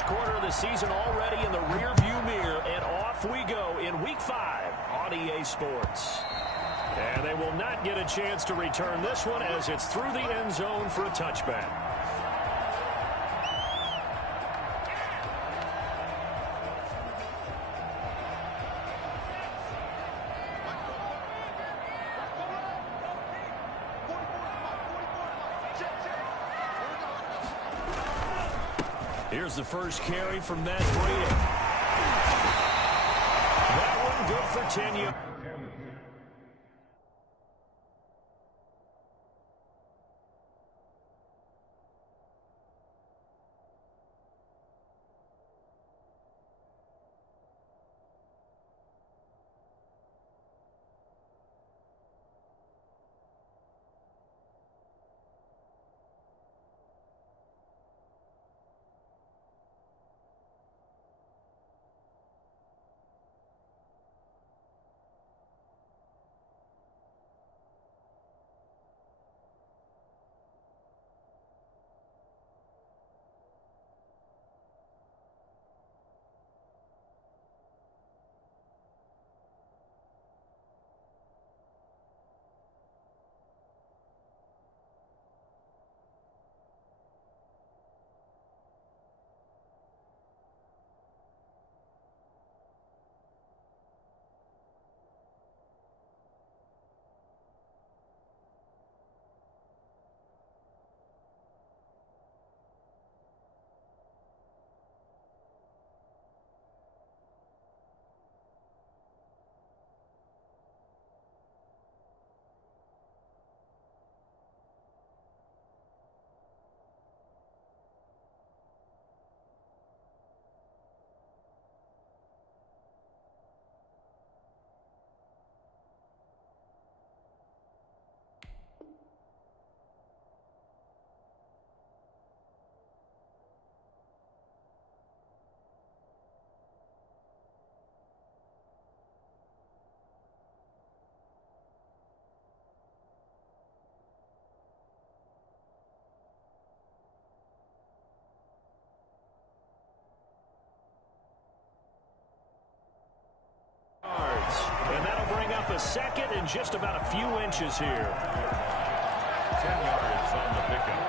first quarter of the season already in the rearview mirror, and off we go in Week 5 on EA Sports. And they will not get a chance to return this one as it's through the end zone for a touchback. Here's the first carry from Matt Breida. That one good for 10 yards. And that'll bring up a second and just about a few inches here. 10 yards on the pickup.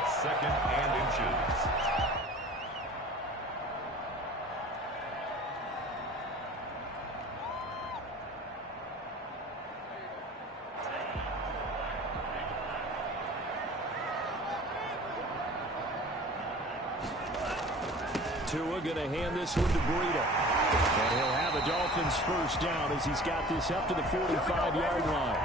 It's second and inches. Tua going to hand this one to Breida. And he'll have a Dolphins first down as he's got this up to the 45-yard line.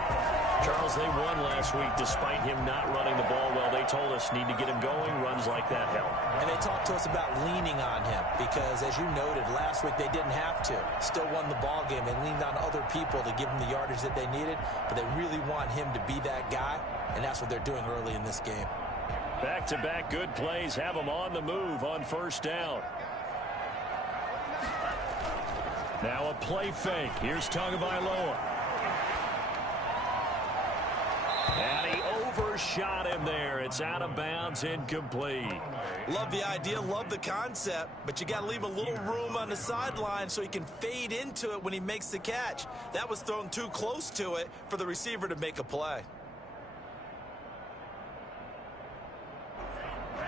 Charles, they won last week despite him not running the ball well. They told us need to get him going. Runs like that help. And they talked to us about leaning on him because, as you noted, last week they didn't have to. Still won the ball game. They leaned on other people to give them the yardage that they needed, but they really want him to be that guy, and that's what they're doing early in this game. Back-to-back good plays have them on the move on first down. Now a play fake. Here's Tagovailoa. And he overshot him there. It's out of bounds, incomplete. Love the idea, love the concept, but you got to leave a little room on the sideline so he can fade into it when he makes the catch. That was thrown too close to it for the receiver to make a play.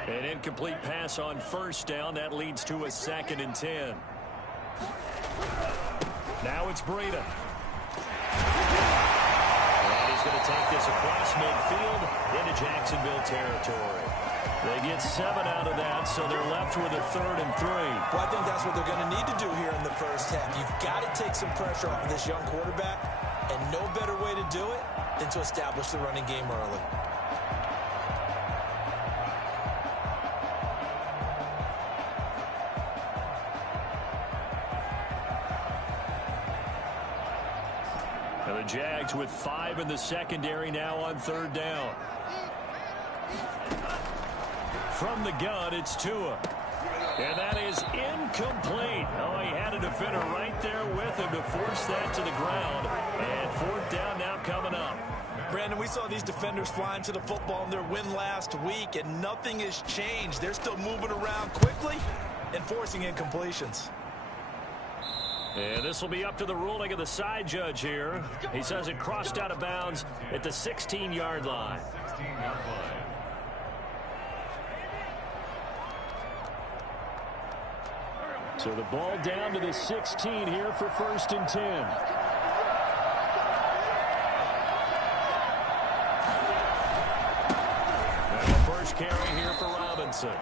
An incomplete pass on first down. That leads to a 2nd and 10. Now it's Breida. And he's going to take this across midfield into Jacksonville territory. They get 7 out of that, so they're left with a 3rd and 3. Well, I think that's what they're going to need to do here in the first half. You've got to take some pressure off of this young quarterback, and no better way to do it than to establish the running game early. The Jags with 5 in the secondary now on 3rd down. From the gun, it's Tua. And that is incomplete. Oh, he had a defender right there with him to force that to the ground. And 4th down now coming up. Brandon, we saw these defenders flying to the football in their win last week, and nothing has changed. They're still moving around quickly and forcing incompletions. And this will be up to the ruling of the side judge here. He says it crossed out of bounds at the 16-yard line. 16-yard line. So the ball down to the 16 here for 1st and 10. And the first carry here for Robinson.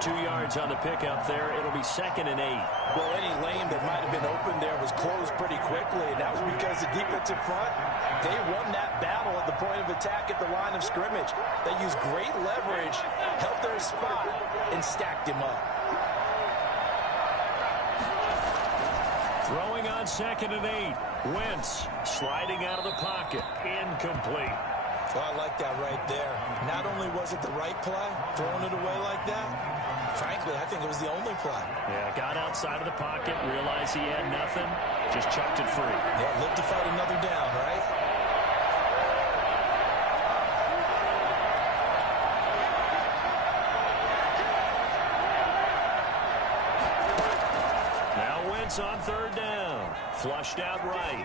2 yards on the pickup there. It'll be 2nd and 8. Well, any lane that might have been open there was closed pretty quickly, and that was because the defensive front, they won that battle at the point of attack at the line of scrimmage. They used great leverage, held their spot, and stacked him up. Throwing on 2nd and 8. Wentz sliding out of the pocket. Incomplete. Well, I like that right there. Not only was it the right play, throwing it away like that, frankly, I think it was the only play. Yeah, got outside of the pocket, realized he had nothing, just chucked it free. Yeah, live to fight another down, right? Now Wentz on 3rd down. Flushed out right.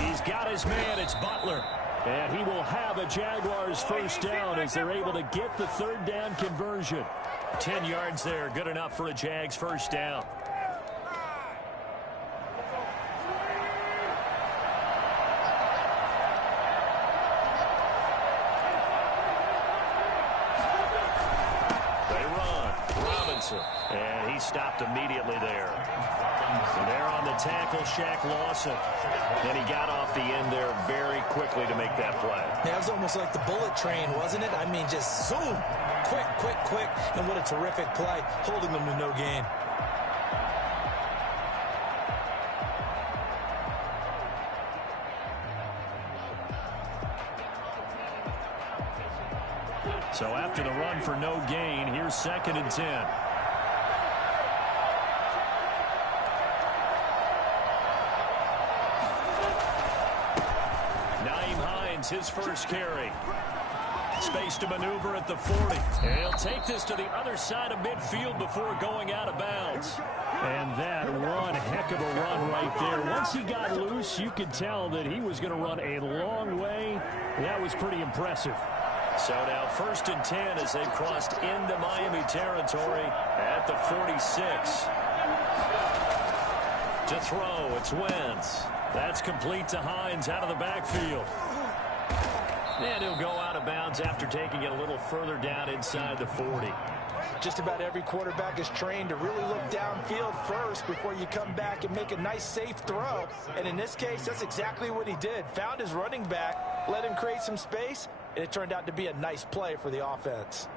He's got his man. It's Butler. And he will have a Jaguars 1st down as they're able to get the 3rd down conversion. 10 yards there. Good enough for a Jags 1st down. They run. Robinson. And he stopped immediately there. And there on the tackle, Shaq Lawson. And he got off the end there very quickly to make that play. Yeah, it was almost like the bullet train, wasn't it? I mean, just zoom. Quick, quick, quick. And what a terrific play, holding them with no gain. So after the run for no gain, here's 2nd and 10. His first carry. Space to maneuver at the 40. And he'll take this to the other side of midfield before going out of bounds. And that one heck of a run right there. Once he got loose, you could tell that he was going to run a long way. That was pretty impressive. So now 1st and 10 as they've crossed into Miami territory at the 46. To throw, it's Wentz. That's complete to Hines out of the backfield. And he'll go out of bounds after taking it a little further down inside the 40. Just about every quarterback is trained to really look downfield first before you come back and make a nice, safe throw. And in this case, that's exactly what he did. Found his running back, let him create some space, and it turned out to be a nice play for the offense.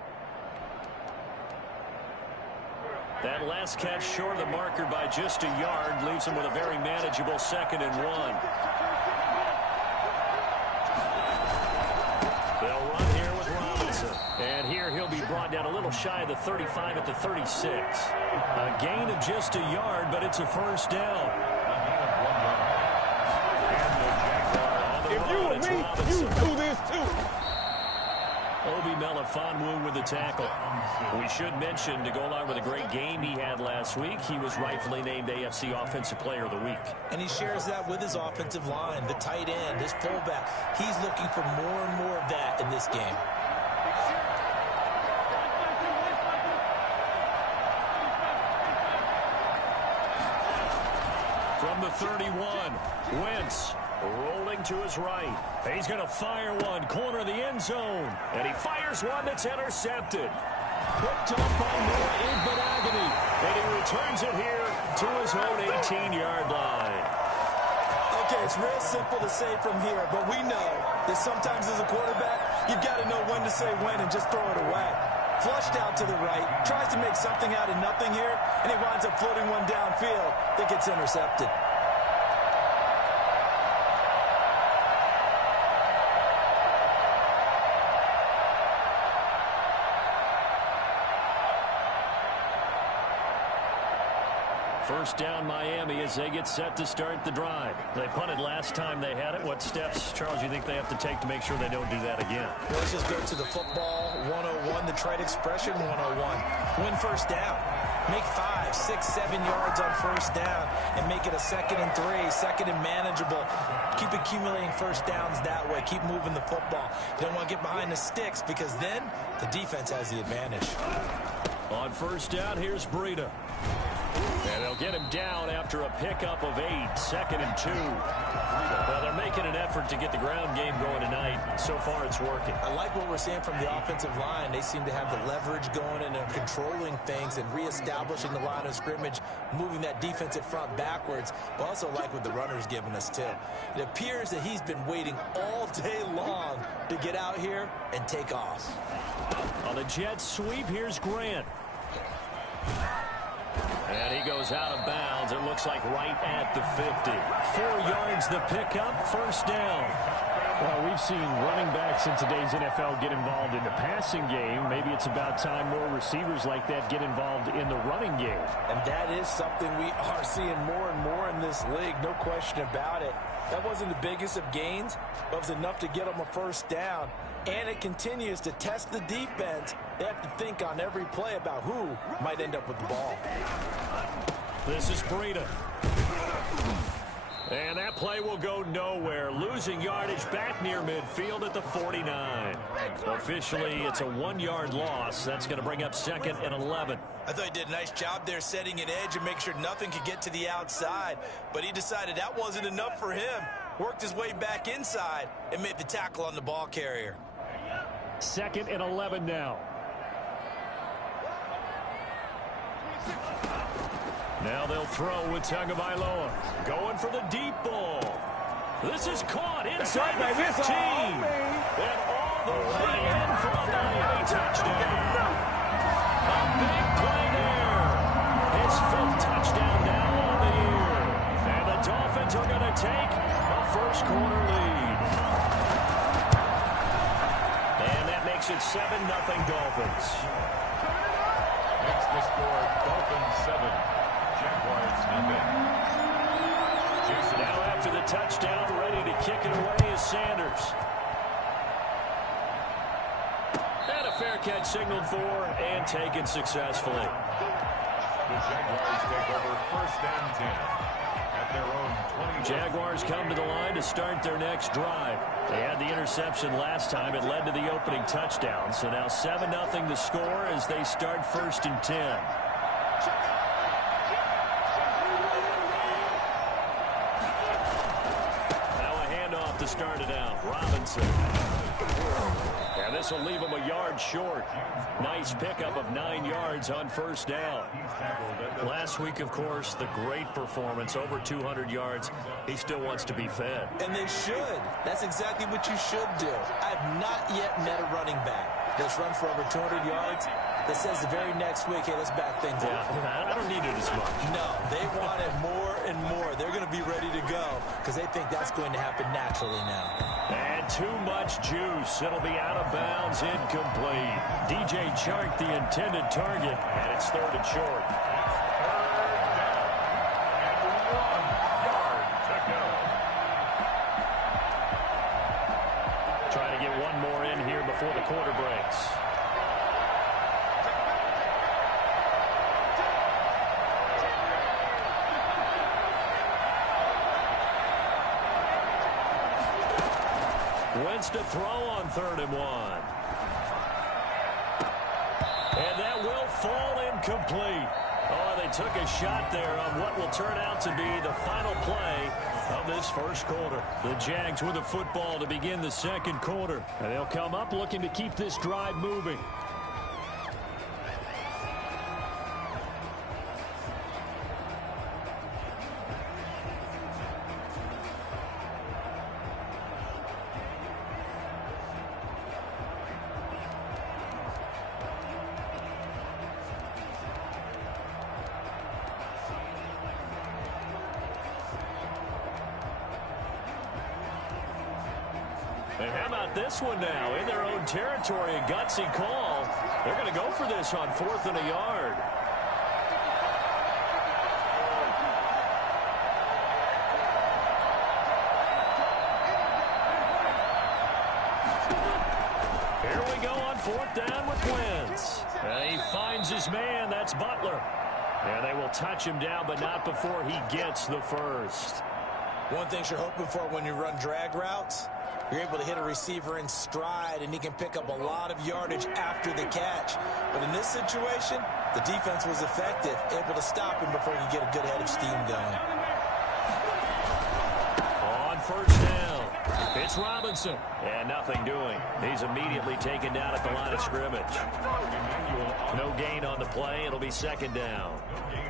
That last catch short of the marker by just a yard leaves him with a very manageable 2nd and 1. They'll run here with Robinson. And here he'll be brought down a little shy of the 35 at the 36. A gain of just a yard, but it's a 1st down. If you were me, you do this too. Obi Melifonwu with the tackle. We should mention, to go along with a great game he had last week, he was rightfully named AFC Offensive Player of the Week. And he shares that with his offensive line, the tight end, his fullback. He's looking for more and more of that in this game. From the 31, Wentz rolling to his right. He's going to fire one, corner of the end zone. And he fires one that's intercepted. Picked up by Noah Igbenogany. And he returns it here to his own 18-yard line. Okay, it's real simple to say from here, but we know that sometimes as a quarterback, you've got to know when to say when and just throw it away. Flushed out to the right, tries to make something out of nothing here, and he winds up floating one downfield that gets intercepted. First down Miami as they get set to start the drive. They punted last time they had it. What steps, Charles, you think they have to take to make sure they don't do that again? Let's just go to the football, 101, the trade expression 101. Win first down. Make 5, 6, 7 yards on first down and make it a 2nd and 3, 2nd and manageable. Keep accumulating first downs that way. Keep moving the football. You don't want to get behind the sticks because then the defense has the advantage. On first down, here's Breida. And they'll get him down after a pickup of 8, 2nd and 2. Well, they're making an effort to get the ground game going tonight. So far, it's working. I like what we're seeing from the offensive line. They seem to have the leverage going and they're controlling things and reestablishing the line of scrimmage, moving that defensive front backwards. But also like what the runner's giving us, too. It appears that he's been waiting all day long to get out here and take off. On the jet sweep, here's Grant. And he goes out of bounds. It looks like right at the 50. 4 yards the pickup, first down. Well, we've seen running backs in today's NFL get involved in the passing game. Maybe it's about time more receivers like that get involved in the running game. And that is something we are seeing more and more in this league, no question about it. That wasn't the biggest of gains, but it was enough to get them a first down. And it continues to test the defense. They have to think on every play about who might end up with the ball. This is Breida. And that play will go nowhere. Losing yardage back near midfield at the 49. Officially, it's a 1-yard loss. That's going to bring up 2nd and 11. I thought he did a nice job there setting an edge and making sure nothing could get to the outside. But he decided that wasn't enough for him. Worked his way back inside and made the tackle on the ball carrier. 2nd and 11 now. Now they'll throw with Tagovailoa. Going for the deep ball. This is caught inside the 15. And all the way in for a Miami touchdown. A big play there. His 5th touchdown now on the year. And the Dolphins are going to take a first-quarter lead. And that makes it 7-0 Dolphins. Next to score, Dolphins 7. Jaguars nothing. Now after the touchdown, ready to kick it away is Sanders. And a fair catch signaled for and taken successfully. The Jaguars take over 1st and 10 at their own 20. Jaguars come to the line to start their next drive. They had the interception last time. It led to the opening touchdown. So now 7-0 the score as they start 1st and 10. To start it out, Robinson. And this will leave him a yard short. Nice pickup of 9 yards on first down. Last week, of course, the great performance, over 200 yards. He still wants to be fed. And they should. That's exactly what you should do. I've not yet met a running back that's run for over 200 yards that says the very next week, hey, let's back things up. I don't need it as much. No, they want it more and more. They're going to be ready to go because they think that's going to happen naturally now. And too much juice. It'll be out of bounds, incomplete. DJ Chark, the intended target, and it's 3rd and short. Trying to get one more in here before the quarter breaks. Wentz to throw on 3rd and 1. And that will fall incomplete. Oh, they took a shot there on what will turn out to be the final play of this first quarter. The Jags with the football to begin the 2nd quarter. And they'll come up looking to keep this drive moving. And how about this one now? In their own territory, a gutsy call. They're going to go for this on 4th and a yard. Here we go on fourth down with Wentz. He finds his man. That's Butler. And they will touch him down, but not before he gets the first. One thing you're hoping for when you run drag routes, you're able to hit a receiver in stride, and he can pick up a lot of yardage after the catch. But in this situation, the defense was effective, able to stop him before he could get a good head of steam going. On first down, it's Robinson. And nothing doing. He's immediately taken down at the line of scrimmage. No gain on the play. It'll be second down.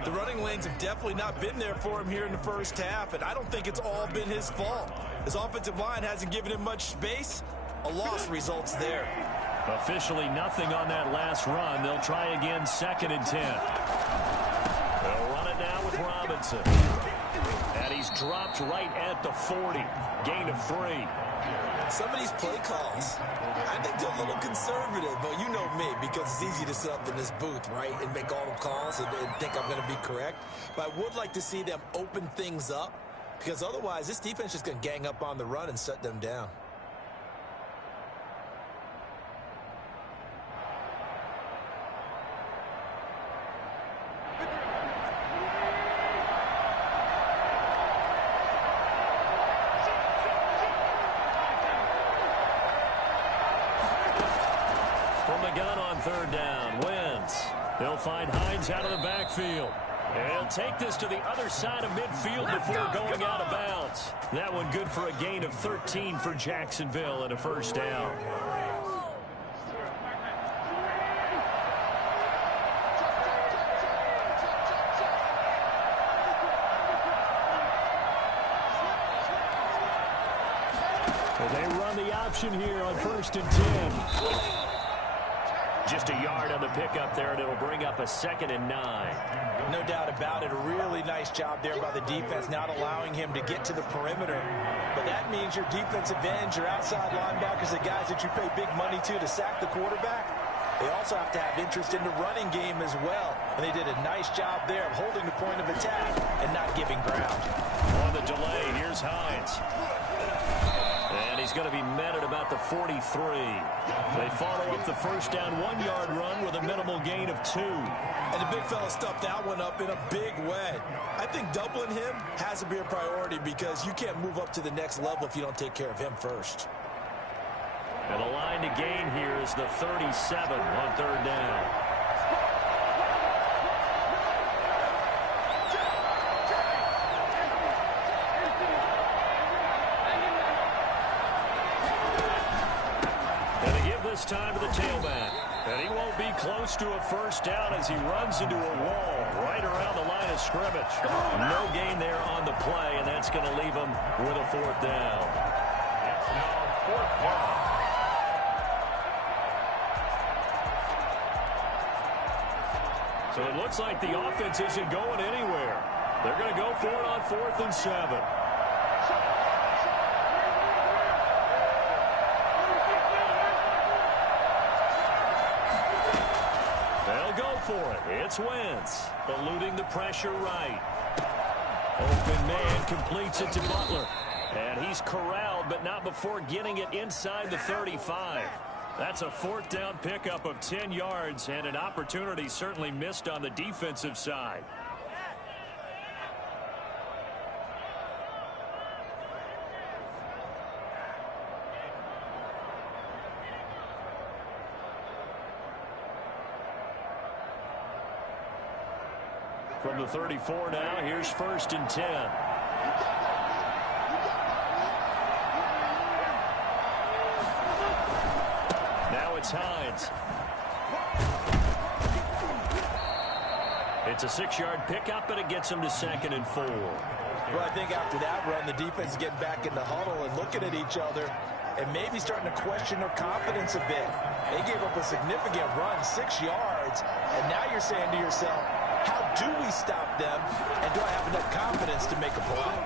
The running lanes have definitely not been there for him here in the first half, and I don't think it's all been his fault. His offensive line hasn't given him much space. A loss results there. Officially nothing on that last run. They'll try again, 2nd and 10. They'll run it now with Robinson. And he's dropped right at the 40. Gain of 3. Some of these play calls, I think they're a little conservative, but you know me, because it's easy to sit up in this booth, right, and make all the calls and think I'm going to be correct. But I would like to see them open things up, because otherwise this defense is going to gang up on the run and shut them down. Third down, Wentz. They'll find Hines out of the backfield. And he'll take this to the other side of midfield before going out of bounds. That one good for a gain of 13 for Jacksonville and a first down. And they run the option here on 1st and 10. Just a yard on the pickup there, and it'll bring up a 2nd and 9. No doubt about it. A really nice job there by the defense, not allowing him to get to the perimeter. But that means your defensive ends, your outside linebackers, the guys that you pay big money to sack the quarterback, they also have to have interest in the running game as well. And they did a nice job there of holding the point of attack and not giving ground. On the delay, here's Hines. And he's going to be met at about the 43. They follow up the first down 1-yard run with a minimal gain of 2. And the big fella stuffed that one up in a big way. I think doubling him has to be a priority because you can't move up to the next level if you don't take care of him first. And the line to gain here is the 37 on 3rd down. This time to the tailback. And he won't be close to a first down as he runs into a wall right around the line of scrimmage. No gain there on the play, and that's going to leave him with a 4th down. It's now 4th down. So it looks like the offense isn't going anywhere. They're going to go for it on 4th and 7. For it. It's Wentz, eluding the pressure right. Open man completes it to Butler. And he's corralled, but not before getting it inside the 35. That's a 4th down pickup of 10 yards and an opportunity certainly missed on the defensive side. From the 34 now, here's 1st and 10. Now it's Hines. It's a 6-yard pickup, but it gets him to 2nd and 4. Well, I think after that run, the defense is getting back in the huddle and looking at each other and maybe starting to question their confidence a bit. They gave up a significant run, 6 yards, and now you're saying to yourself, how do we stop them, and do I have enough confidence to make a play?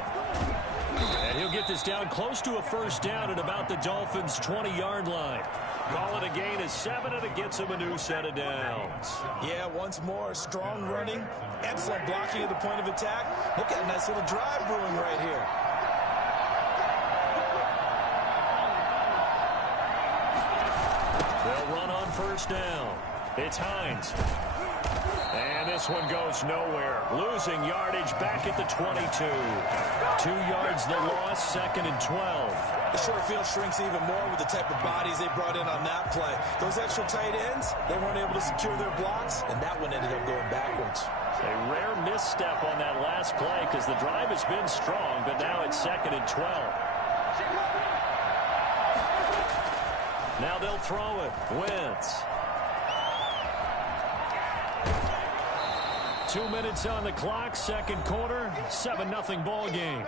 And he'll get this down close to a first down at about the Dolphins' 20-yard line. Call it a gain of 7, and it gets him a new set of downs. Yeah, once more, strong running, excellent blocking at the point of attack. Look at a nice little drive brewing right here. They'll run on first down. It's Hines. And this one goes nowhere. Losing yardage back at the 22. 2 yards the loss, 2nd and 12. The short field shrinks even more with the type of bodies they brought in on that play. Those extra tight ends, they weren't able to secure their blocks, and that one ended up going backwards. A rare misstep on that last play because the drive has been strong, but now it's 2nd and 12. Now they'll throw it. Wentz. 2 minutes on the clock, second quarter, 7-0 ball game.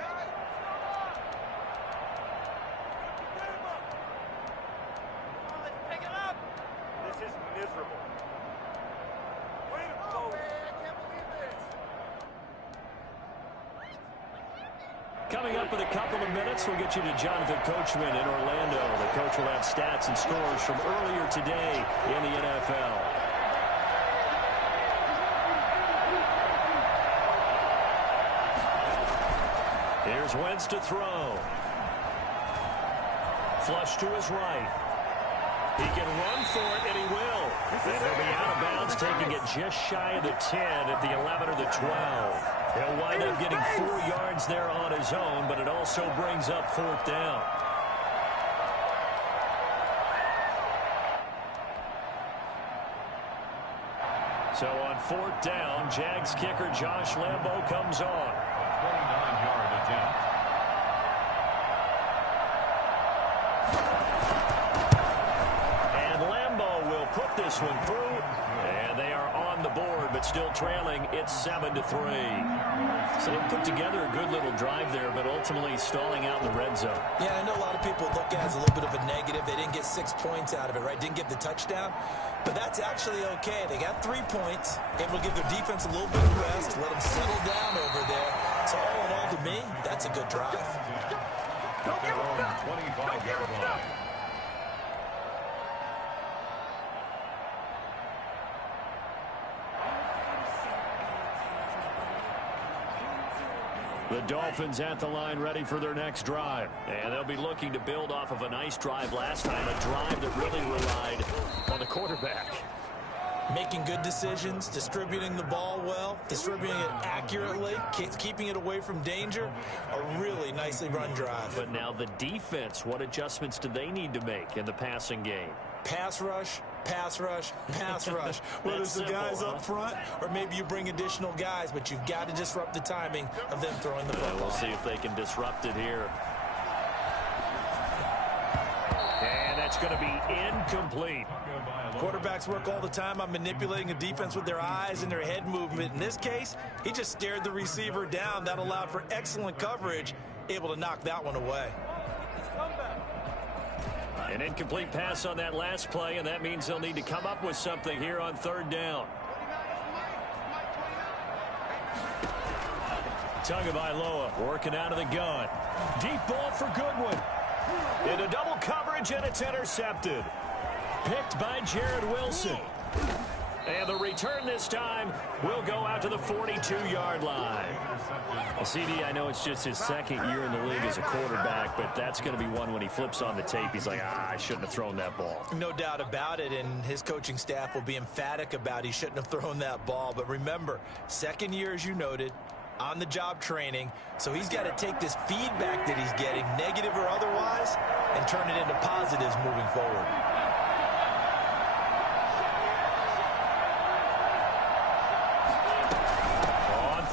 Pick it up. This is miserable. Way to go. I can't believe this. Coming up in a couple of minutes, we'll get you to Jonathan Coachman in Orlando. The coach will have stats and scores from earlier today in the NFL. Here's Wentz to throw. Flush to his right. He can run for it, and he will. And he'll be out of bounds, taking it just shy of the 10 at the 11 or the 12. He'll wind up getting 4 yards there on his own, but it also brings up 4th down. So on 4th down, Jags kicker Josh Lambo comes on. 29-yard attempt. And Lambo will put this one through. And they are on the board, but still trailing. It's 7-3. So they put together a good little drive there, but ultimately stalling out in the red zone. Yeah, I know a lot of people look at it as a little bit of a negative. They didn't get 6 points out of it, right? Didn't get the touchdown. But that's actually okay. They got 3 points, able to give their defense a little bit of rest, let them settle down over there. So all in all, to me, that's a good drive. At their own 25-yard line. The Dolphins at the line ready for their next drive. And they'll be looking to build off of a nice drive last time, a drive that really relied on the quarterback. Making good decisions, distributing the ball well, distributing it accurately, keeping it away from danger. A really nicely run drive. But now the defense, what adjustments do they need to make in the passing game? Pass rush, pass rush, pass rush. Whether it's the guys up front or maybe you bring additional guys, but you've got to disrupt the timing of them throwing the football. We'll see if they can disrupt it here. And that's going to be incomplete. Quarterbacks work all the time on manipulating a defense with their eyes and their head movement. In this case, he just stared the receiver down. That allowed for excellent coverage, able to knock that one away. An incomplete pass on that last play, and that means they'll need to come up with something here on 3rd down. Tagovailoa working out of the gun. Deep ball for Goodwin. Into double coverage, and it's intercepted. Picked by Jared Wilson. And the return this time will go out to the 42-yard line. Well, CD, I know it's just his 2nd year in the league as a quarterback, but that's going to be one when he flips on the tape. He's like, I shouldn't have thrown that ball. No doubt about it, and his coaching staff will be emphatic about he shouldn't have thrown that ball. But remember, 2nd year, as you noted, on-the-job training, so he's got to take this feedback that he's getting, negative or otherwise, and turn it into positives moving forward.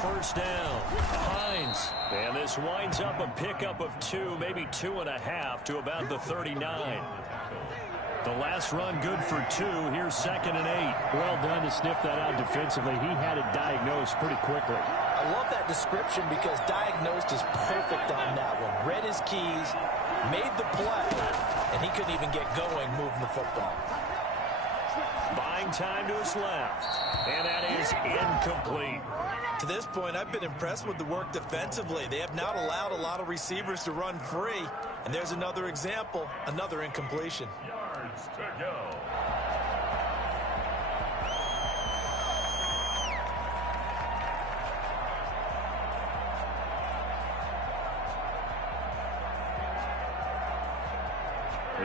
First down, Hines. And this winds up a pickup of 2, maybe 2.5 to about the 39. The last run good for 2. Here's 2nd and 8. Well done to sniff that out defensively. He had it diagnosed pretty quickly. I love that description because diagnosed is perfect on that one. Read his keys, made the play, and he couldn't even get going moving the football. Buying time to his left. And that is incomplete. To this point, I've been impressed with the work defensively. They have not allowed a lot of receivers to run free. And there's another example, another incompletion. Yards to go.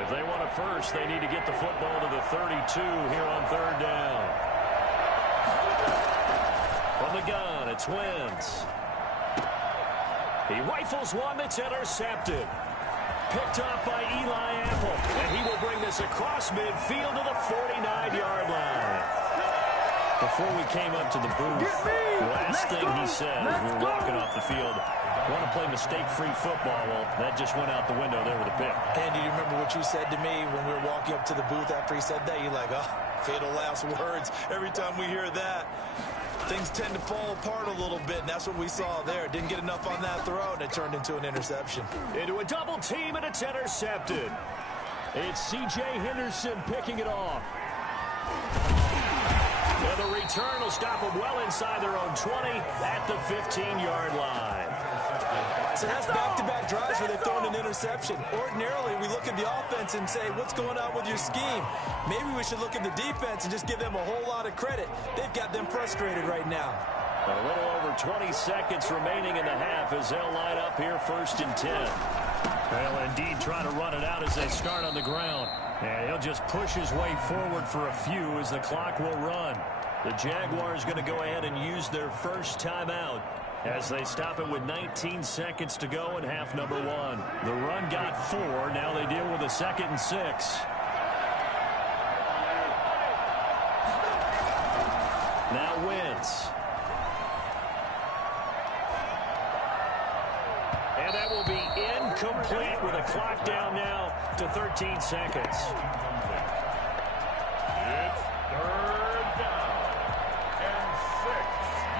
If they want a first, they need to get the football to the 32 here on third down. From the gun, it's Wentz. He rifles one that's intercepted. Picked off by Eli Apple. And he will bring this across midfield to the 49-yard line. Before we came up to the booth, last thing he said as we were walking off the field, want to play mistake-free football. Well, that just went out the window there with a pick. Andy, do you remember what you said to me when we were walking up to the booth after he said that? You're like, oh, fatal last words. Every time we hear that, things tend to fall apart a little bit, and that's what we saw there. Didn't get enough on that throw, and it turned into an interception. Into a double team, and it's intercepted. It's C.J. Henderson picking it off. And the return will stop them well inside their own 20 at the 15-yard line. So that's back-to-back drives where they've thrown an interception. Ordinarily, we look at the offense and say, what's going on with your scheme? Maybe we should look at the defense and just give them a whole lot of credit. They've got them frustrated right now. A little over 20 seconds remaining in the half as they'll line up here first and 10. They'll indeed try to run it out as they start on the ground. And he'll just push his way forward for a few as the clock will run. The Jaguars going to go ahead and use their first timeout as they stop it with 19 seconds to go in half number one. The run got 4. Now they deal with a 2nd and 6. Now Wentz. And that will be incomplete with a clock down now to 13 seconds. It's third down and 6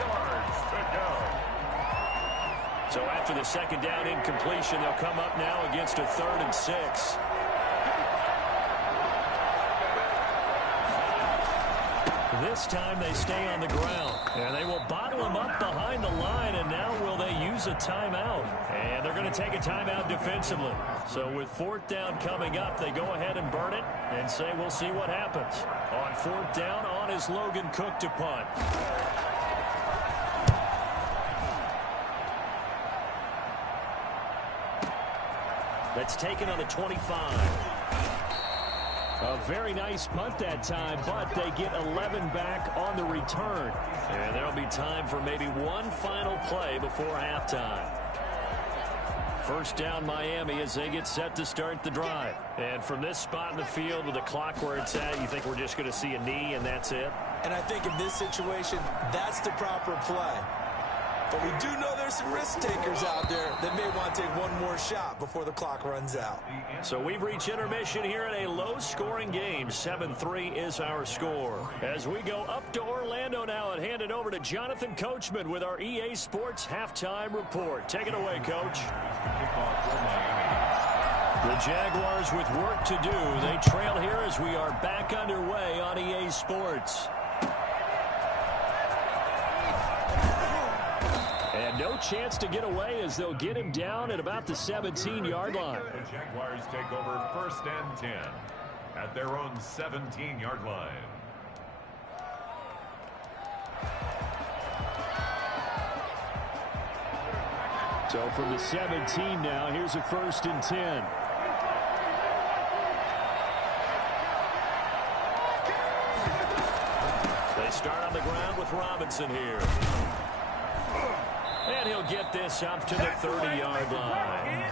yards to go. So after the second down incompletion, they'll come up now against a 3rd and 6. This time they stay on the ground. And they will bottle him up behind the line, and now will they use a timeout? And they're going to take a timeout defensively. So with 4th down coming up, they go ahead and burn it and say we'll see what happens. On 4th down, on is Logan Cook to punt. That's taken on the 25. A very nice punt that time, but they get 11 back on the return. And there'll be time for maybe one final play before halftime. First down Miami as they get set to start the drive. And from this spot in the field with the clock where it's at, you think we're just going to see a knee and that's it? And I think in this situation, that's the proper play. But we do know there's some risk takers out there that may want to take one more shot before the clock runs out. So we've reached intermission here in a low-scoring game. 7-3 is our score. As we go up to Orlando now and hand it over to Jonathan Coachman with our EA Sports Halftime Report. Take it away, Coach. The Jaguars with work to do. They trail here as we are back underway on EA Sports. And no chance to get away as they'll get him down at about the 17-yard line. The Jaguars take over first and 10 at their own 17-yard line. So from the 17 now, here's a 1st and 10. They start on the ground with Robinson here. And he'll get this up to the 30-yard line.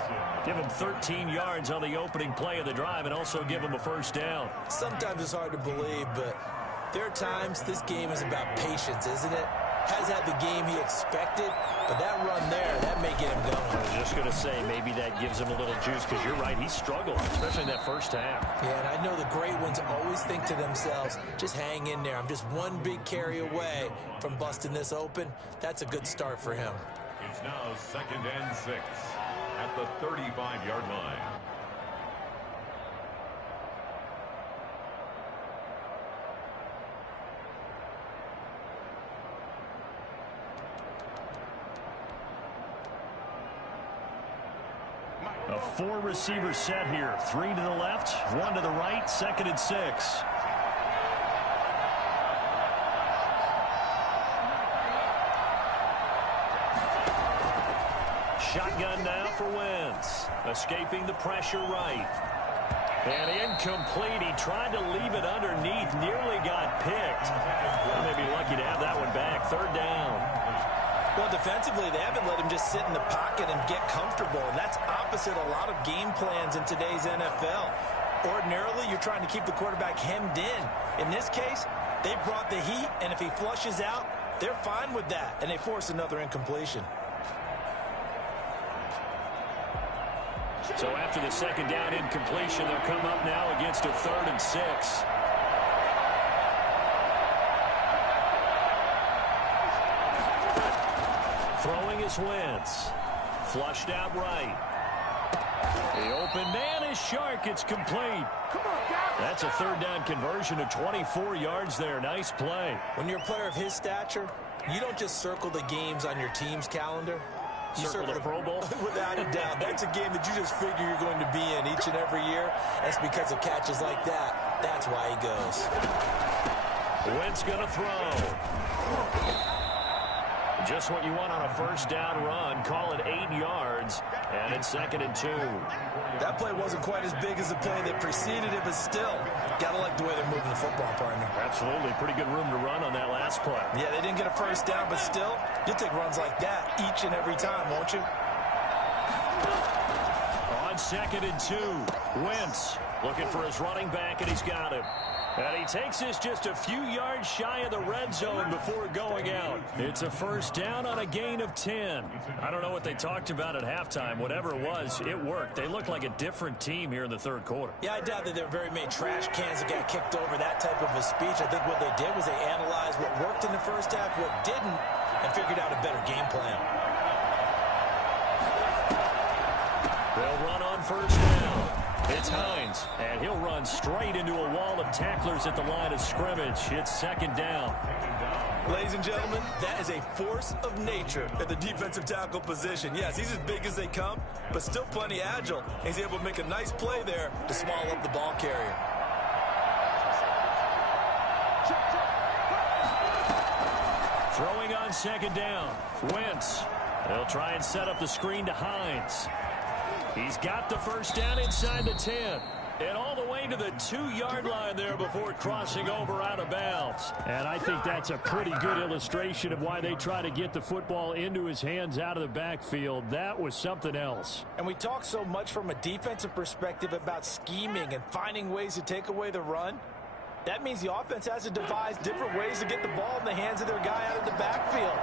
Give him 13 yards on the opening play of the drive and also give him a first down. Sometimes it's hard to believe, but there are times this game is about patience, isn't it? Has had the game he expected, but that run there, that may get him going. I was just going to say, maybe that gives him a little juice because you're right, he struggled, especially in that first half. Yeah, and I know the great ones always think to themselves, just hang in there. I'm just one big carry away from busting this open. That's a good start for him. It's now 2nd and 6 at the 35-yard line. A 4-receiver set here. 3 to the left, 1 to the right, 2nd and 6. Shotgun now for Wentz. Escaping the pressure right. And incomplete. He tried to leave it underneath. Nearly got picked. Well, may be lucky to have that one back. Third down. Well, defensively, they haven't let him just sit in the pocket and get comfortable. And that's opposite a lot of game plans in today's NFL. Ordinarily, you're trying to keep the quarterback hemmed in. In this case, they brought the heat, and if he flushes out, they're fine with that, and they force another incompletion. So after the second down incompletion, they'll come up now against a 3rd and 6. Throwing is Wentz. Flushed out right. The open man is Shark. It's complete. That's a 3rd down conversion of 24 yards there. Nice play. When you're a player of his stature, you don't just circle the games on your team's calendar. You circle the Pro Bowl? Without a doubt. That's a game that you just figure you're going to be in each and every year. That's because of catches like that. That's why he goes. Wentz going to throw. Just what you want on a first down run. Call it 8 yards, and it's 2nd and 2. That play wasn't quite as big as the play that preceded it, but still, got to like the way they're moving the football, partner. Absolutely. Pretty good room to run on that last play. Yeah, they didn't get a first down, but still, you'll take runs like that each and every time, won't you? On 2nd and 2, Wentz looking for his running back, and he's got him. And he takes this just a few yards shy of the red zone before going out. It's a first down on a gain of 10. I don't know what they talked about at halftime. Whatever it was, it worked. They looked like a different team here in the 3rd quarter. Yeah, I doubt that there were very many trash cans that got kicked over, that type of a speech. I think what they did was they analyzed what worked in the first half, what didn't, and figured out a better game plan. They'll run on first down. It's Hines, and he'll run straight into a wall of tacklers at the line of scrimmage. It's 2nd down. Ladies and gentlemen, that is a force of nature at the defensive tackle position. Yes, he's as big as they come, but still plenty agile. He's able to make a nice play there to swallow up the ball carrier. Throwing on 2nd down. Wentz. They'll try and set up the screen to Hines. He's got the first down inside the 10. And all the way to the 2-yard line there before crossing over out of bounds. And I think that's a pretty good illustration of why they try to get the football into his hands out of the backfield. That was something else. And we talk so much from a defensive perspective about scheming and finding ways to take away the run. That means the offense has to devise different ways to get the ball in the hands of their guy out of the backfield.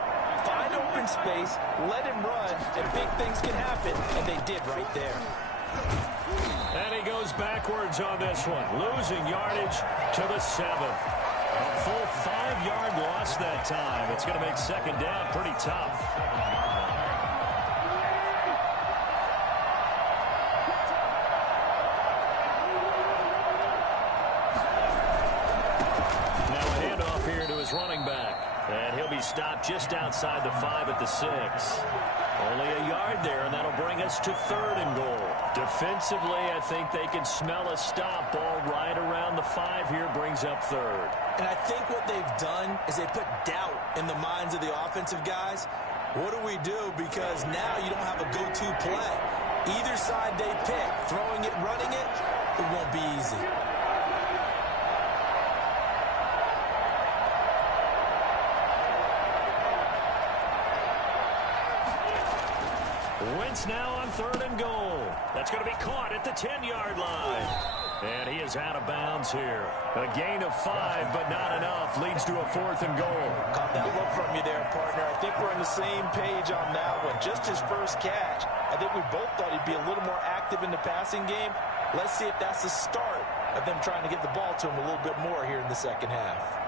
Find open space, let him run, and big things can happen. And they did right there. And he goes backwards on this one, losing yardage to the 7th. A full 5-yard loss that time. It's going to make 2nd down pretty tough. Now a handoff here to his running back. And he'll be stopped just outside the 5 at the 6. Only a yard there, and that'll bring us to 3rd and goal. Defensively, I think they can smell a stop. Ball right around the 5 here brings up 3rd. And I think what they've done is they put doubt in the minds of the offensive guys. What do we do? Because now you don't have a go-to play. Either side they pick, throwing it, running it, it won't be easy. Wentz now on 3rd and goal. That's going to be caught at the 10-yard line. And he is out of bounds here. A gain of 5, but not enough. Leads to a 4th and goal. Caught that look from you there, partner. I think we're on the same page on that one. Just his first catch. I think we both thought he'd be a little more active in the passing game. Let's see if that's the start of them trying to get the ball to him a little bit more here in the second half.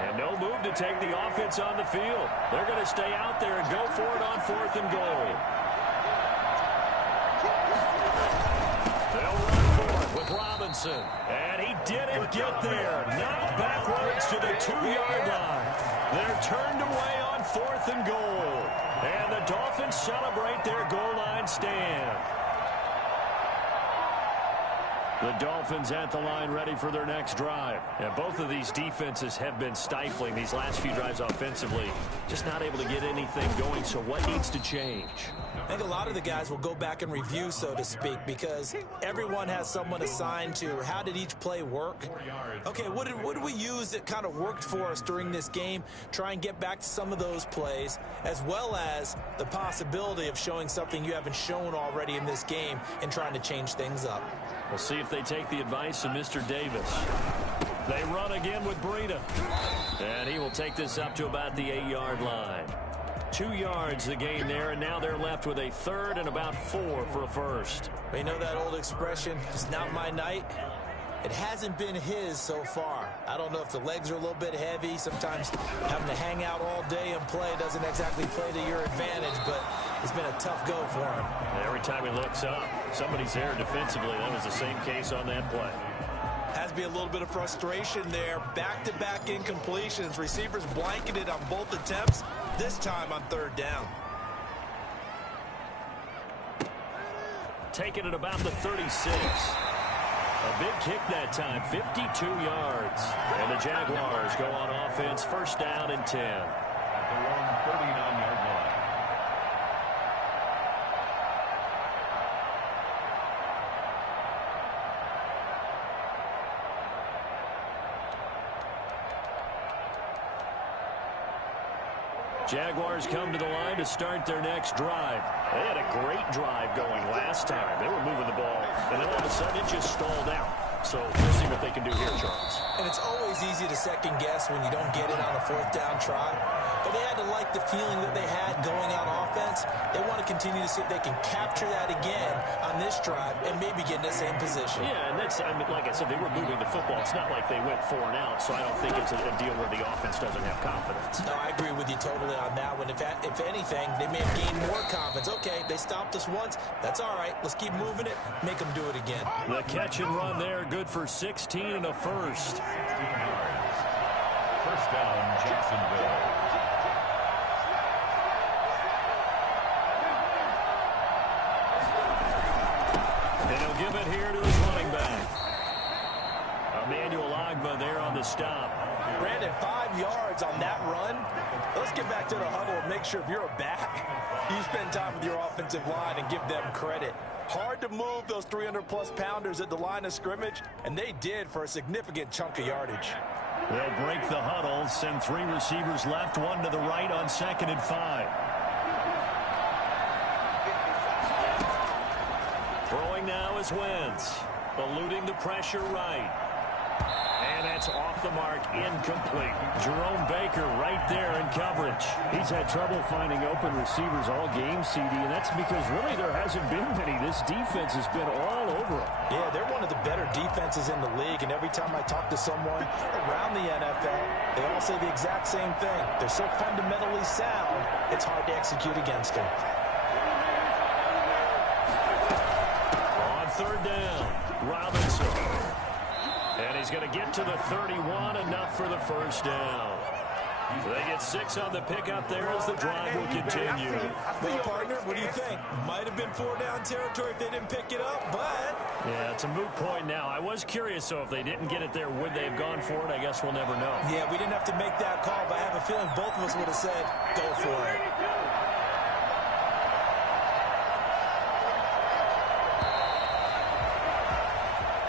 And no move to take the offense on the field. They're going to stay out there and go for it on 4th and goal. They'll run for it with Robinson. And he didn't get there. Knocked backwards to the 2-yard line. They're turned away on 4th and goal. And the Dolphins celebrate their goal line stand. The Dolphins at the line ready for their next drive. And both of these defenses have been stifling these last few drives offensively. Just not able to get anything going, so what needs to change? I think a lot of the guys will go back and review, so to speak, because everyone has someone assigned to how did each play work. Okay, what did we use that kind of worked for us during this game? Try and get back to some of those plays, as well as the possibility of showing something you haven't shown already in this game and trying to change things up. We'll see if they take the advice of Mr. Davis. They run again with Breida. And he will take this up to about the 8-yard line. 2 yards the gain there, and now they're left with a third and about 4 for a first. You know that old expression, it's not my night? It hasn't been his so far. I don't know if the legs are a little bit heavy. Sometimes having to hang out all day and play doesn't exactly play to your advantage, but it's been a tough go for him. Every time he looks up, somebody's there defensively. That was the same case on that play. Has to be a little bit of frustration there. Back-to-back incompletions. Receivers blanketed on both attempts, this time on third down. Taking it about the 36. A big kick that time, 52 yards. And the Jaguars go on offense, first down and 10. At their own 39-yard line. Jaguars come to the line to start their next drive. They had a great drive going last time. They were moving the ball, and then all of a sudden it just stalled out. So we'll see what they can do here, Charles. And it's always easy to second guess when you don't get it on a fourth down try. But they had to like the feeling that they had going on offense. They want to continue to see if they can capture that again on this drive and maybe get in the same position. Yeah, and that's, I mean, like I said, they were moving the football. It's not like they went 4 and out, so I don't think it's a deal where the offense doesn't have confidence. No, I agree with you totally on that one. If anything, they may have gained more confidence. Okay, they stopped us once. That's all right. Let's keep moving it. Make them do it again. The catch and run there, good for 16 and a first. 16 yards. First down, Jacksonville. And he'll give it here to his running back. Emmanuel Ogbah there on the stop. Brandon, 5 yards on that run. Let's get back to the huddle and make sure if you're a back, you spend time with your offensive line and give them credit. Hard to move those 300-plus pounders at the line of scrimmage, and they did for a significant chunk of yardage. They'll break the huddle, send 3 receivers left, 1 to the right on 2nd and 5. Throwing now is Wentz, eluding the pressure right. And that's off the mark, incomplete. Jerome Baker right there in coverage. He's had trouble finding open receivers all game, CD, and that's because really there hasn't been many. This defense has been all over them. Yeah, they're one of the better defenses in the league, and every time I talk to someone around the NFL, they all say the exact same thing. They're so fundamentally sound, it's hard to execute against them. On third down, Robinson. And he's going to get to the 31, enough for the first down. They get 6 on the pickup there as the drive will continue. Well, partner, what do you think? Might have been 4-down territory if they didn't pick it up, but... Yeah, it's a moot point now. I was curious, so if they didn't get it there, would they have gone for it? I guess we'll never know. Yeah, we didn't have to make that call, but I have a feeling both of us would have said, go for it.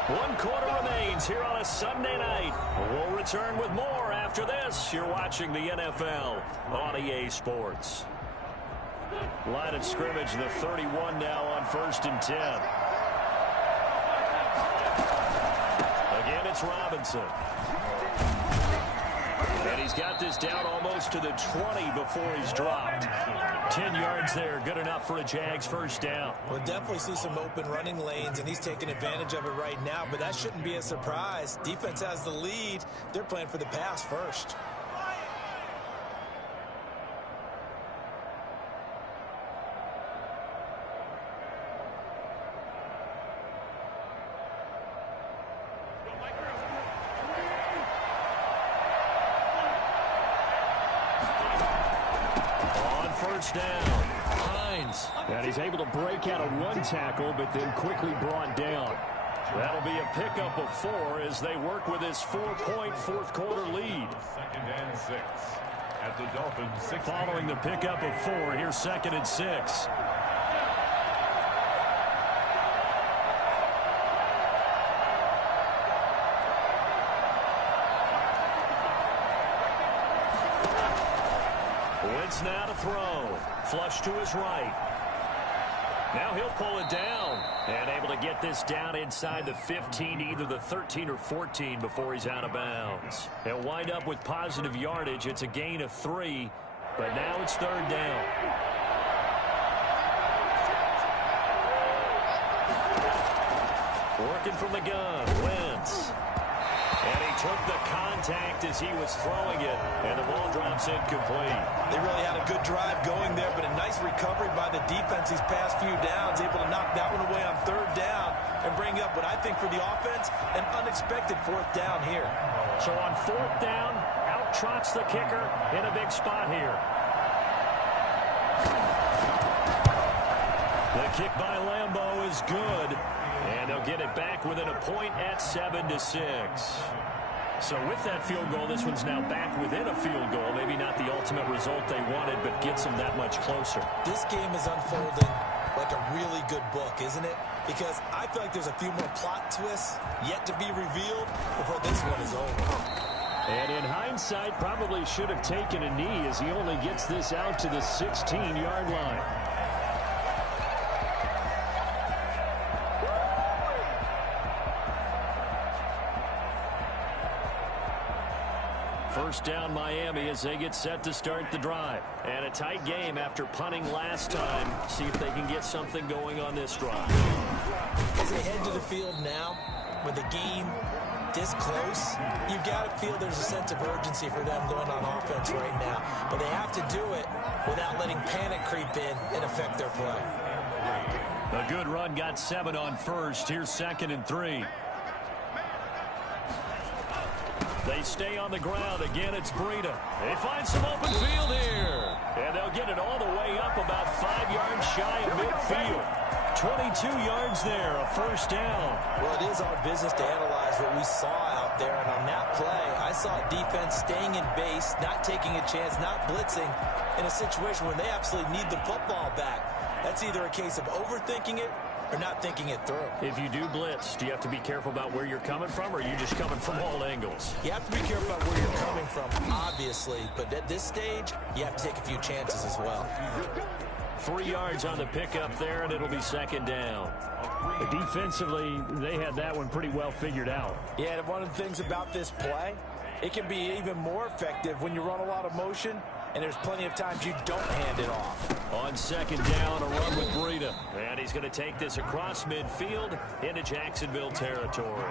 One quarter remains here on a Sunday night. We'll return with more after this. You're watching the NFL on EA Sports. Line of scrimmage, the 31 now on 1st and 10. Again, it's Robinson. And he's got this down almost to the 20 before he's dropped. 10 yards there, good enough for a Jags first down. We'll definitely see some open running lanes, and he's taking advantage of it right now, but that shouldn't be a surprise. Defense has the lead. They're playing for the pass first. Down. Hines. And he's able to break out of 1 tackle, but then quickly brought down. That'll be a pickup of 4 as they work with his 4-point fourth-quarter lead. 2nd and 6 at the Dolphins. Following the pickup of 4, here's 2nd and 6. Wentz now to throw. Flush to his right. Now he'll pull it down. And able to get this down inside the 15, either the 13 or 14 before he's out of bounds. He'll wind up with positive yardage. It's a gain of 3, but now it's 3rd down. Working from the gun, Wentz. And he took the contact as he was throwing it, and the ball drops incomplete. They really had a good drive going there, but a nice recovery by the defense these past few downs, able to knock that one away on 3rd down and bring up what I think for the offense, an unexpected 4th down here. So on 4th down, out trots the kicker in a big spot here. The kick by Lambeau is good. And they'll get it back within a point at 7-6. So with that field goal, this one's now back within a field goal. Maybe not the ultimate result they wanted, but gets them that much closer. This game is unfolding like a really good book, isn't it? Because I feel like there's a few more plot twists yet to be revealed before this one is over. And in hindsight, probably should have taken a knee as he only gets this out to the 16-yard line. First down Miami as they get set to start the drive. And a tight game after punting last time. See if they can get something going on this drive. As they head to the field now, with the game this close, you've got to feel there's a sense of urgency for them going on offense right now. But they have to do it without letting panic creep in and affect their play. A good run got 7 on first. Here's 2nd and 3. They stay on the ground. Again, it's Breida. They find some open field here. And they'll get it all the way up about 5 yards shy of midfield. 22 yards there, a first down. Well, it is our business to analyze what we saw out there. And on that play, I saw defense staying in base, not taking a chance, not blitzing in a situation when they absolutely need the football back. That's either a case of overthinking it or not thinking it through. If you do blitz, do you have to be careful about where you're coming from, or are you just coming from all angles? You have to be careful about where you're coming from, obviously, but at this stage, you have to take a few chances as well. 3 yards on the pickup there, and it'll be 2nd down. Defensively, they had that one pretty well figured out. Yeah, and one of the things about this play, it can be even more effective when you run a lot of motion, and there's plenty of times you don't hand it off. On 2nd down, a run with Breida. And he's going to take this across midfield into Jacksonville territory.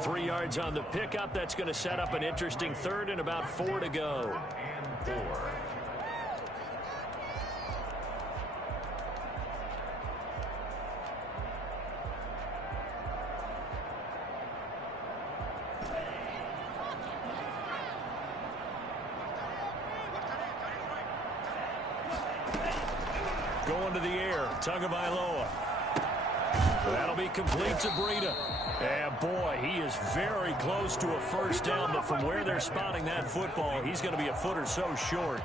3 yards on the pickup. That's going to set up an interesting 3rd and about 4 to go. And 4. Going to the air, Tagovailoa. That'll be complete to Breida. And boy, he is very close to a first down, but from where they're spotting that football, he's going to be a foot or so short.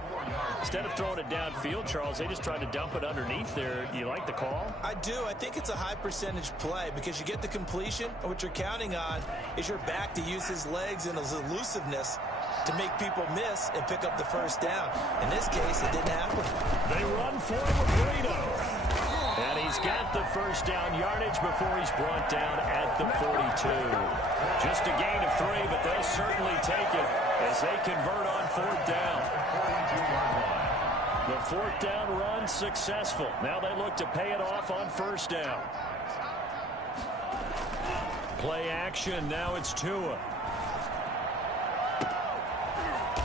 Instead of throwing it downfield, Charles, they just tried to dump it underneath there. Do you like the call? I do. I think it's a high percentage play because you get the completion, and what you're counting on is your back to use his legs and his elusiveness to make people miss and pick up the first down. In this case, it didn't happen. They run for it with Breida. And he's got the first down yardage before he's brought down at the 42. Just a gain of 3, but they'll certainly take it as they convert on 4th down. The 4th down run successful. Now they look to pay it off on 1st down. Play action. Now it's Tua.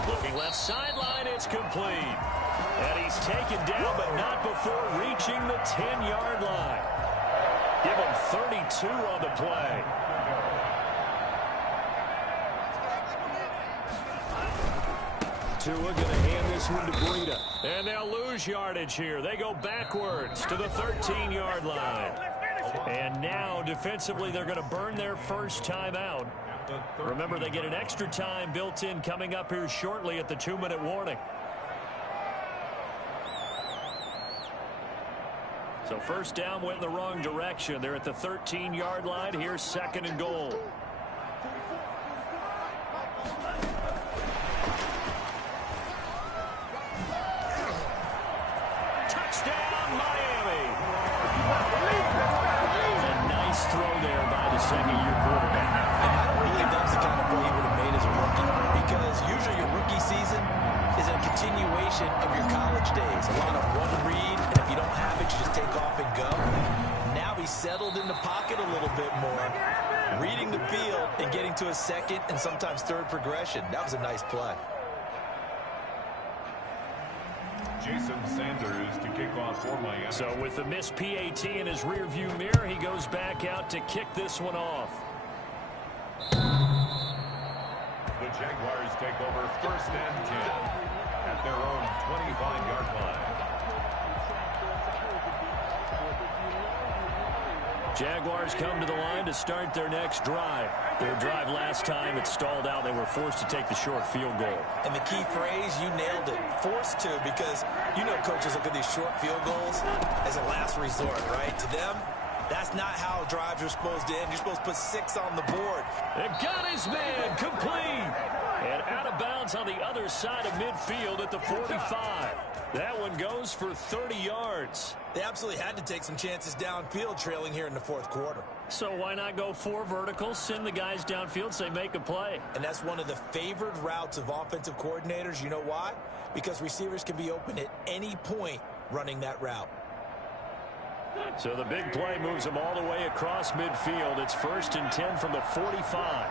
Looking left sideline, it's complete. And he's taken down, but not before reaching the 10-yard line. Give him 32 on the play. Tua going to hand this one to Breida. And they'll lose yardage here. They go backwards to the 13-yard line. And now, defensively, they're going to burn their first timeout. Remember, they get an extra time built in coming up here shortly at the 2-minute warning. So first down went in the wrong direction. They're at the 13-yard line. Here's 2nd and goal. Touchdown, Miami. A nice throw there by the second-year quarterback. And I don't believe that's the kind of play he would have made as a rookie, because usually your rookie season is a continuation of your college days. A lot of one read, and if you don't have it, you just take off and go. Now he's settled in the pocket a little bit more, reading the field and getting to a second and sometimes third progression. That was a nice play. Jason Sanders to kick off for Miami. So with the missed PAT in his rearview mirror, he goes back out to kick this one off. The Jaguars take over 1st and 10 at their own 25-yard line. Jaguars come to the line to start their next drive. Their drive last time, it stalled out. They were forced to take the short field goal. And the key phrase, you nailed it, forced to, because you know coaches look at these short field goals as a last resort, right? To them, that's not how drives are supposed to end. You're supposed to put 6 on the board. It got his man complete. And out of bounds on the other side of midfield at the 45. That one goes for 30 yards. They absolutely had to take some chances downfield trailing here in the 4th quarter. So why not go 4 verticals, send the guys downfield, say make a play. And that's one of the favored routes of offensive coordinators. You know why? Because receivers can be open at any point running that route. So the big play moves them all the way across midfield. It's 1st and 10 from the 45.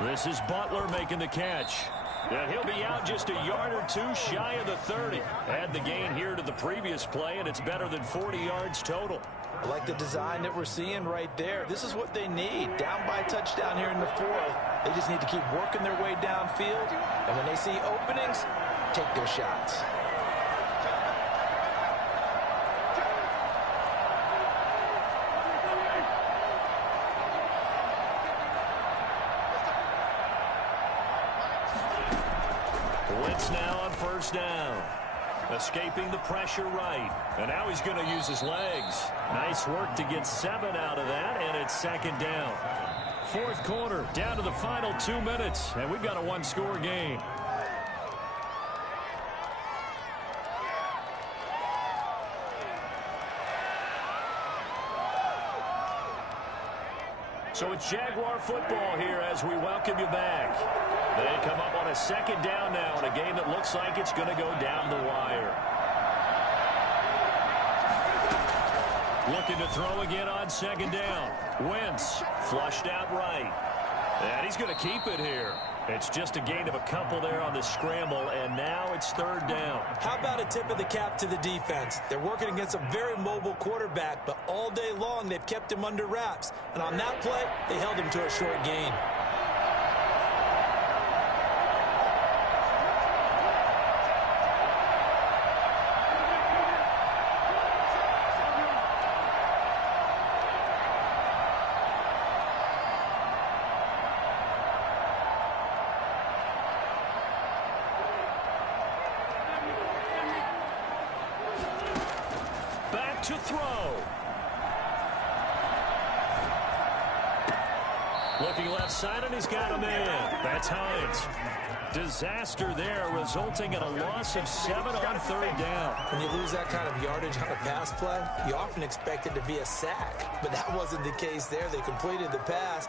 This is Butler making the catch. And he'll be out just a yard or 2 shy of the 30. Add the gain here to the previous play, and it's better than 40 yards total. I like the design that we're seeing right there. This is what they need. Down by a touchdown here in the 4th. They just need to keep working their way downfield. And when they see openings, take their shots. Wentz now on 1st down. Escaping the pressure right. And now he's going to use his legs. Nice work to get 7 out of that, and it's 2nd down. 4th quarter, down to the final 2 minutes, and we've got a 1-score game. So it's Jaguar football here as we welcome you back. They come up on a 2nd down now in a game that looks like it's going to go down the wire. Looking to throw again on 2nd down. Wentz flushed out right. And he's going to keep it here. It's just a gain of a couple there on the scramble, and now it's 3rd down. How about a tip of the cap to the defense? They're working against a very mobile quarterback, but all day long they've kept him under wraps. And on that play, they held him to a short gain. To throw. Looking left side, and he's got a man. That's Hines. Disaster there, resulting in a loss of 7 on 3rd down. When you lose that kind of yardage on a pass play, you often expect it to be a sack. But that wasn't the case there. They completed the pass.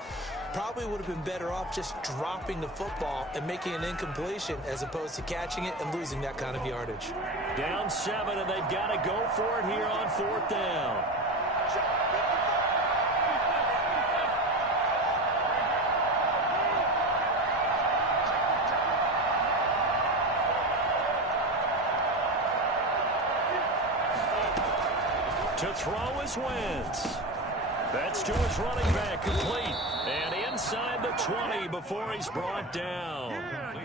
Probably would have been better off just dropping the football and making an incompletion as opposed to catching it and losing that kind of yardage. Down 7, and they've got to go for it here on 4th down. To throw is Wentz. That's to his running back, complete. And inside the 20 before he's brought down.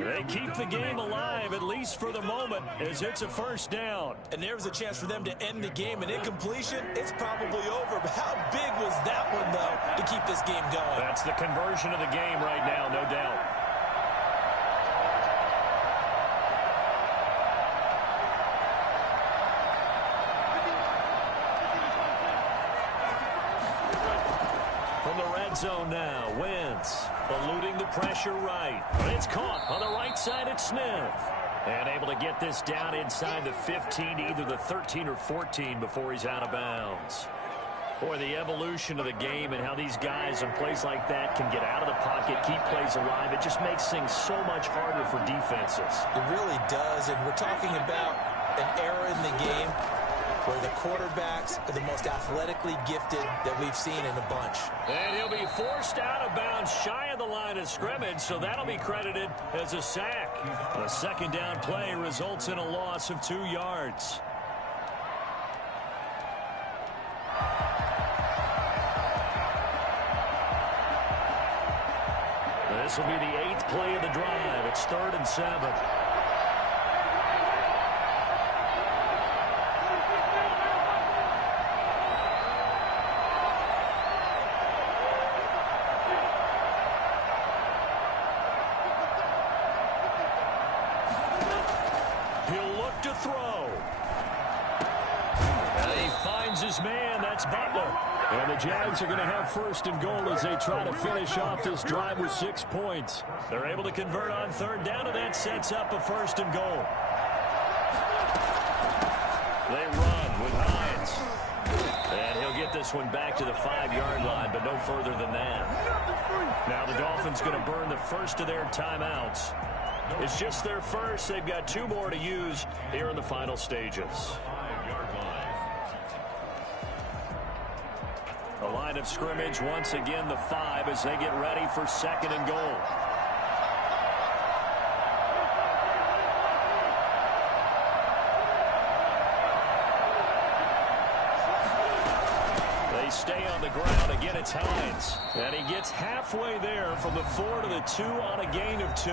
They keep the game alive, at least for the moment, as it's a first down. And there's a chance for them to end the game. An incompletion, it's probably over. But how big was that one, though, to keep this game going? That's the conversion of the game right now, no doubt. Zone now. Wentz eluding the pressure right. But it's caught on the right side at Smith. And able to get this down inside the 15, either the 13 or 14 before he's out of bounds. Boy, the evolution of the game and how these guys in plays like that can get out of the pocket, keep plays alive, it just makes things so much harder for defenses. It really does, and we're talking about an era in the game where the quarterbacks are the most athletically gifted that we've seen in a bunch. And he'll be forced out of bounds shy of the line of scrimmage, so that'll be credited as a sack. A second down play results in a loss of 2 yards. This will be the 8th play of the drive. It's 3rd and 7. To throw. And he finds his man. That's Butler. And the Jags are going to have 1st and goal as they try to finish off this drive with 6 points. They're able to convert on 3rd down, and that sets up a 1st and goal. They run with Hines. And he'll get this one back to the 5-yard line, but no further than that. Now the Dolphins going to burn the first of their timeouts. It's just their first. They've got 2 more to use here in the final stages. 5-yard line. The line of scrimmage, once again, the 5 as they get ready for 2nd and goal. They stay on the ground. Again, it's Hines. And he gets halfway there from the 4 to the 2 on a gain of 2.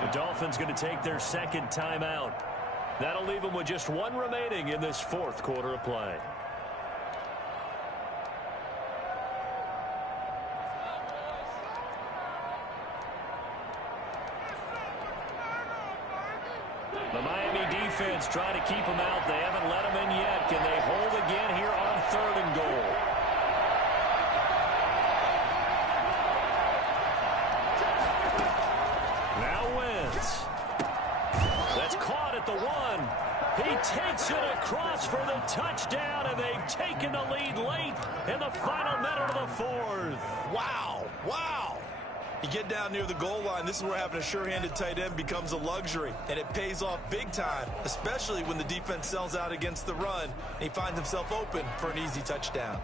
The Dolphins going to take their 2nd timeout. That'll leave them with just 1 remaining in this 4th quarter of play. The Miami defense trying to keep them out. They haven't let them in yet. Can they hold again here on 3rd and goal? The 1. He takes it across for the touchdown, and they've taken the lead late in the final minute of the 4th. Wow. Wow. You get down near the goal line, this is where having a sure-handed tight end becomes a luxury, and it pays off big time, especially when the defense sells out against the run, and he finds himself open for an easy touchdown.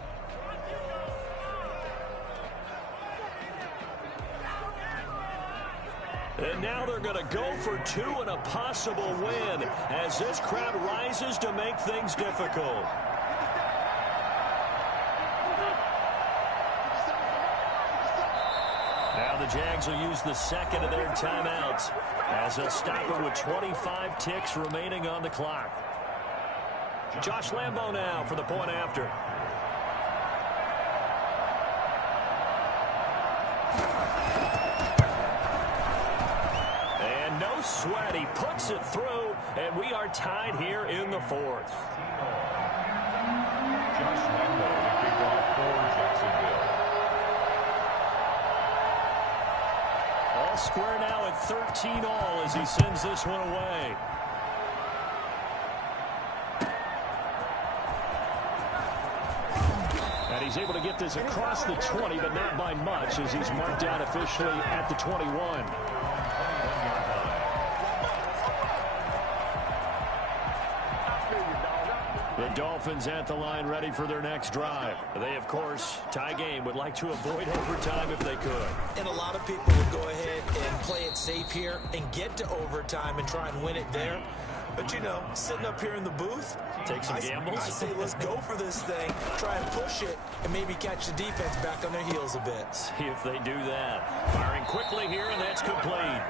And now they're going to go for 2 and a possible win as this crowd rises to make things difficult. Now the Jags will use the 2nd of their timeouts as they'll stop it with 25 ticks remaining on the clock. Josh Lambo now for the point after. No sweat. He puts it through, and we are tied here in the 4th. Josh Lambo, the kickoff for Jacksonville. All square now at 13 all as he sends this one away. And he's able to get this across the 20, but not by much as he's marked down officially at the 21. The Dolphins at the line ready for their next drive. They, of course, tie game, would like to avoid overtime if they could. And a lot of people would go ahead and play it safe here and get to overtime and try and win it there. But, you know, sitting up here in the booth, take some gambles. I say let's go for this thing, try and push it, and maybe catch the defense back on their heels a bit. See if they do that. Firing quickly here, and that's complete.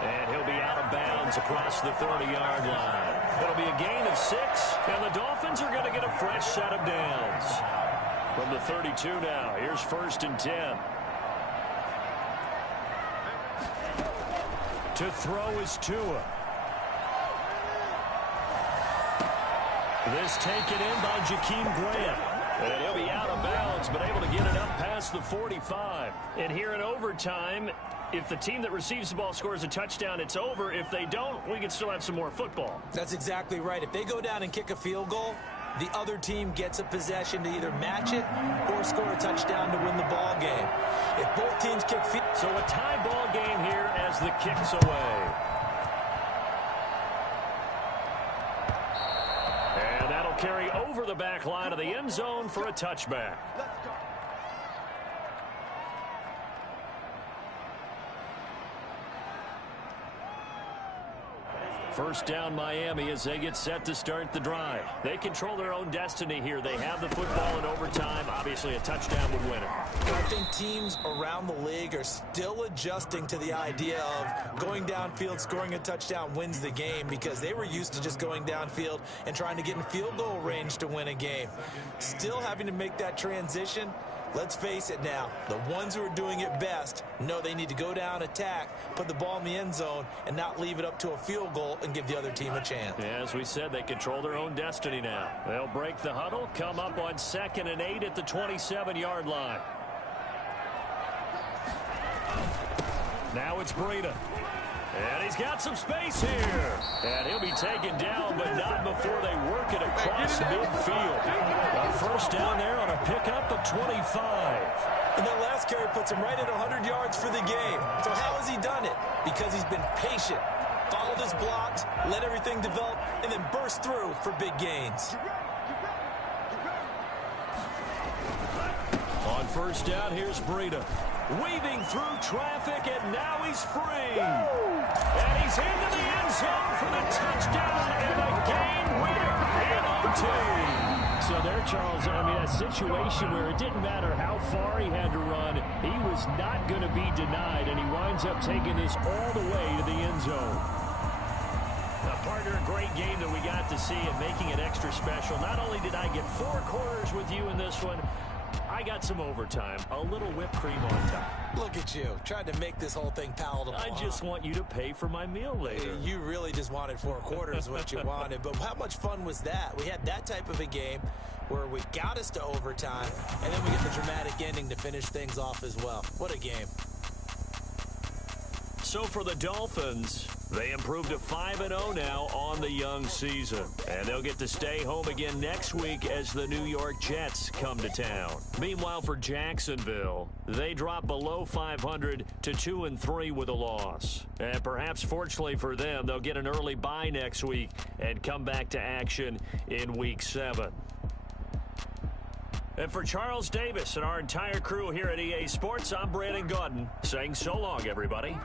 And he'll be out of bounds across the 30-yard line. It'll be a gain of 6, and the Dolphins are going to get a fresh set of downs. From the 32 now, here's 1st and 10. To throw is Tua. This taken in by Jakeem Grant. And he'll be out of bounds, but able to get it up past the 45. And here in overtime, if the team that receives the ball scores a touchdown, it's over. If they don't, we can still have some more football. That's exactly right. If they go down and kick a field goal, the other team gets a possession to either match it or score a touchdown to win the ball game. If both teams kick field, so a tie ball game here as the kick's away. And that'll carry over the back line of the end zone for a touchback. First down Miami as they get set to start the drive. They control their own destiny here. They have the football in overtime. Obviously, a touchdown would win it. I think teams around the league are still adjusting to the idea of going downfield, scoring a touchdown wins the game, because they were used to just going downfield and trying to get in field goal range to win a game. Still having to make that transition. Let's face it now, the ones who are doing it best know they need to go down, attack, put the ball in the end zone, and not leave it up to a field goal and give the other team a chance. Yeah, as we said, they control their own destiny now. They'll break the huddle, come up on 2nd and 8 at the 27-yard line. Now it's Breida. And he's got some space here. And he'll be taken down, but not before they work it across midfield. A first down there on a pickup of 25. And that last carry puts him right at 100 yards for the game. So how has he done it? Because he's been patient, followed his blocks, let everything develop, and then burst through for big gains. On first down, here's Breida. Weaving through traffic, and now he's free. And he's into the end zone for the touchdown and a game winner in OT. So there, Charles, I mean, a situation where it didn't matter how far he had to run, he was not going to be denied, and he winds up taking this all the way to the end zone. Now, partner, a great game that we got to see and making it extra special. Not only did I get 4 quarters with you in this one, I got some overtime, a little whipped cream on top. Look at you, trying to make this whole thing palatable. I just want you to pay for my meal later. You really just wanted 4 quarters what you wanted, but how much fun was that? We had that type of a game where we got us to overtime, and then we get the dramatic ending to finish things off as well. What a game. So for the Dolphins, they improved to 5-0 now on the young season. And they'll get to stay home again next week as the New York Jets come to town. Meanwhile, for Jacksonville, they drop below 500 to 2-3 with a loss. And perhaps fortunately for them, they'll get an early bye next week and come back to action in Week 7. And for Charles Davis and our entire crew here at EA Sports, I'm Brandon Gaudin saying so long, everybody.